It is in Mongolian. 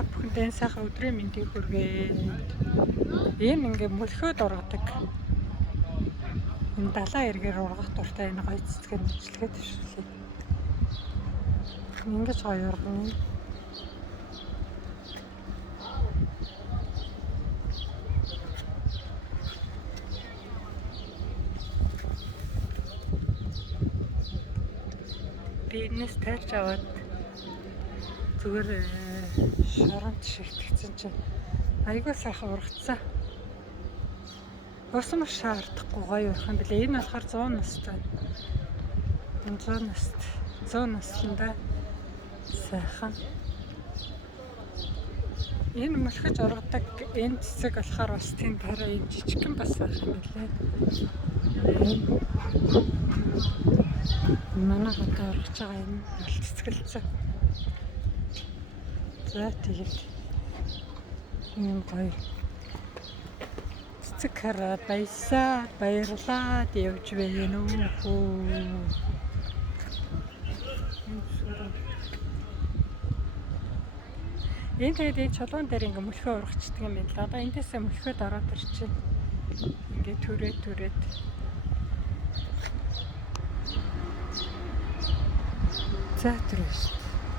та бүхэндээ сайхан өдрийн мэндийг хүргэе. Энэ ингээ мөлхөөд ургадаг. Энэ далайн эргээр ургах дуртай энэ гоё цэцгээр мэдлэгээд иршүүлээ. Ингэж гоё ургана. Би энэс тайлж аваад зүгээр шоронт шигтгэсэн чинь айгүй сайхан ургацсан. Ус маш шаардахгүй гоё урах юм билээ. Энэ болохоор 100 настай. 100 насланда сайхан. Энэ мөлхөж ургадаг энэ цэцэг болохоор бас тийм дараа энэ жижигхэн бас байх юм билээ. Манай хата ургаж байгаа энэ цэцгэлцээ. За тэгээд юм гоё цэцэг хараад баярлаад явж байна уу. Энэ тэгээд энэ чулуун дээр ингээ мөлхөө ургачдаг юм байна л. Одоо эндээсээ мөлхөөд ороод ирчихэ. Ингээ түрээд. За түрээ шүү.